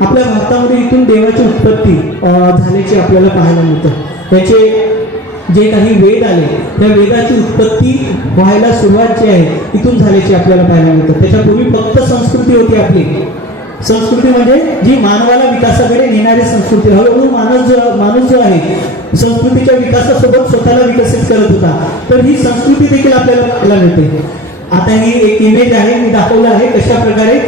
आपल्या भारतामध्ये इथून देवाची उत्पत्ती झाल्याची आपल्याला पाहायला मिळतं. त्याचे जे काही वेद आले त्या वेदाची उत्पत्ती व्हायला सुरुवात जी आहे इथून झाल्याची आपल्याला पाहायला मिळतं. त्याच्यापूर्वी फक्त संस्कृती होती आपली. संस्कृती म्हणजे जी मानवाला विकासाकडे नेणारी संस्कृती. हळूहळू माणूस जो आहे संस्कृतीच्या विकासासोबत स्वतःला विकसित करत होता. तर ही संस्कृती देखील आपल्याला पाहायला मिळते. आता ही एक इमेज आहे, मी दाखवलं आहे कशा प्रकारे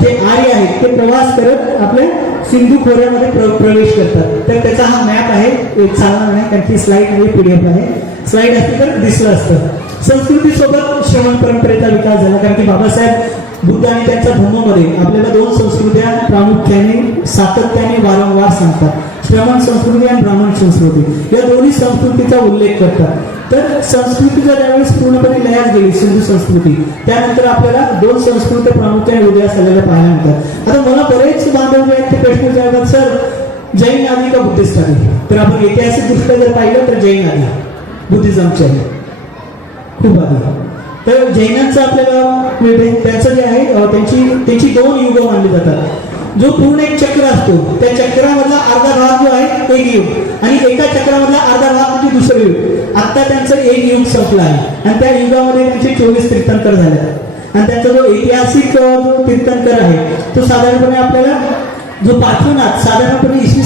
जे आर्य आहेत ते प्रवास करत आपल्या सिंधू खोऱ्यामध्ये प्रवेश करतात. तर त्याचा हा मॅप आहे, एक चालणार नाही कारण की स्लाइड मध्ये PDF आहे. स्लाइड असते तर दिसलं असतं. संस्कृतीसोबत श्रमण परंपरेचा विकास झाला कारण की बाबासाहेब बुद्ध आणि त्यांच्या धर्मामध्ये आपल्याला दोन संस्कृत्या प्रामुख्याने सातत्याने वारंवार सांगतात. श्रमण संस्कृती आणि ब्राह्मण संस्कृती या दोन्ही संस्कृतीचा उल्लेख करतात. तर संस्कृतीच्या ज्यावेळेस पूर्णपणे लयास गेली सिंधू संस्कृती, त्यानंतर आपल्याला दोन संस्कृती प्रामुख्याने उदयास आलेल्या पाहायला मिळतात. आता मला बरेच बांधव जे आहेत ते प्रश्न विचारतात, सर जैन आधी का बुद्धिस्ट आधी? तर आपण ऐतिहासिक दृष्ट्या जर पाहिलं तर जैन आधी, बुद्धिझमचे आहे खूप आधी. तर जैनांचं आपल्याला त्यांचं जे आहे त्यांची दोन युग मानली जातात. जो पूर्ण एक चक्र असतो त्या चक्रामधला अर्धा भाग जो आहे एक युग आणि एका चक्रामधला अर्धा भाग म्हणजे दुसरं युग. आता त्यांचं एक युग संपलं आहे आणि त्या युगामध्ये त्यांचे 24 तीर्थंकर झाले आणि त्यांचा जो ऐतिहासिक जो तीर्थंकर आहे तो साधारणपणे आपल्याला जो पार्श्वनाथ साधारणपणे इसवी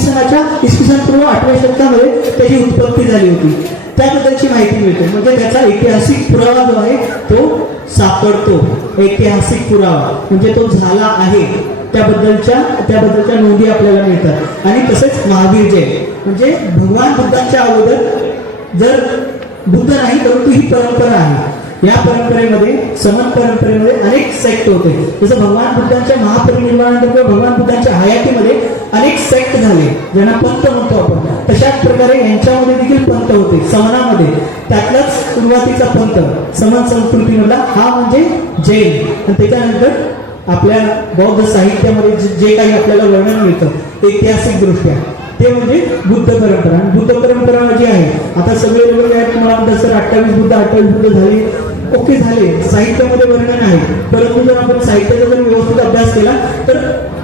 सन पूर्व 8व्या शतकामध्ये त्याची उत्पत्ती झाली होती त्याबद्दलची माहिती मिळते. म्हणजे त्याचा ऐतिहासिक पुरावा जो आहे तो सापडतो. ऐतिहासिक पुरावा म्हणजे तो झाला आहे त्याबद्दलच्या नोंदी आपल्याला मिळतात. आणि तसेच महावीर जयंती म्हणजे भगवान बुद्धांच्या अगोदर जर बुद्ध नाही परंतु ही परंपरा आहे. या परंपरेमध्ये समन परंपरेमध्ये अनेक सेक्ट होते. जसं भगवान बुद्धांच्या महापरिनिर्वाणानंतर भगवान बुद्धांच्या हयातीमध्ये अनेक सेक्ट झाले ज्यांना पंथ म्हणतो आपण. तशाच प्रकारे यांच्यामध्ये देखील पंथ होते समनामध्ये. त्यातलाच सुरुवातीचा पंथ समन संस्कृतीमधला हा म्हणजे जैन. आणि त्याच्यानंतर आपल्या बौद्ध साहित्यामध्ये जे काही आपल्याला वर्णन मिळतं ऐतिहासिक दृष्ट्या ते म्हणजे बुद्ध परंपरा. आणि बुद्ध परंपरा जी आहे आता सगळे लोक आहेत तुम्हाला म्हणतात सर 28 बुद्ध झाले, ओके झाले, साहित्यामध्ये वर्णन आहे. परंतु जर आपण साहित्याचा जर व्यवस्थित अभ्यास केला तर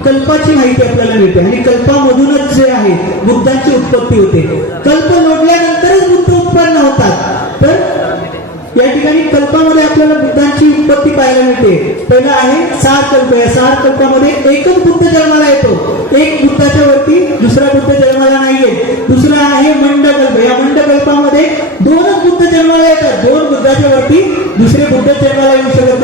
कल्पाची माहिती आपल्याला मिळते आणि कल्पामधूनच जे आहे बुद्धांची उत्पत्ती होते. कल्प लोटल्यानंतरच बुद्ध उत्पन्न होतात. तर या ठिकाणी कल्पामध्ये आपल्याला बुद्धांची उत्पत्ती पाहायला मिळते. पहिला आहे 6 कल्प. या 6 कल्पामध्ये एकच बुद्ध जन्माला येतो. एक बुद्धाच्या वरती दुसरा बुद्ध जन्माला नाहीये. दुसरा आहे मंडकल्प. या मंडकल्पामध्ये 2च बुद्ध जन्माला येतात. 2 बुद्धाच्या वरती दुसरे बुद्ध जन्माला येऊ शकत नाही.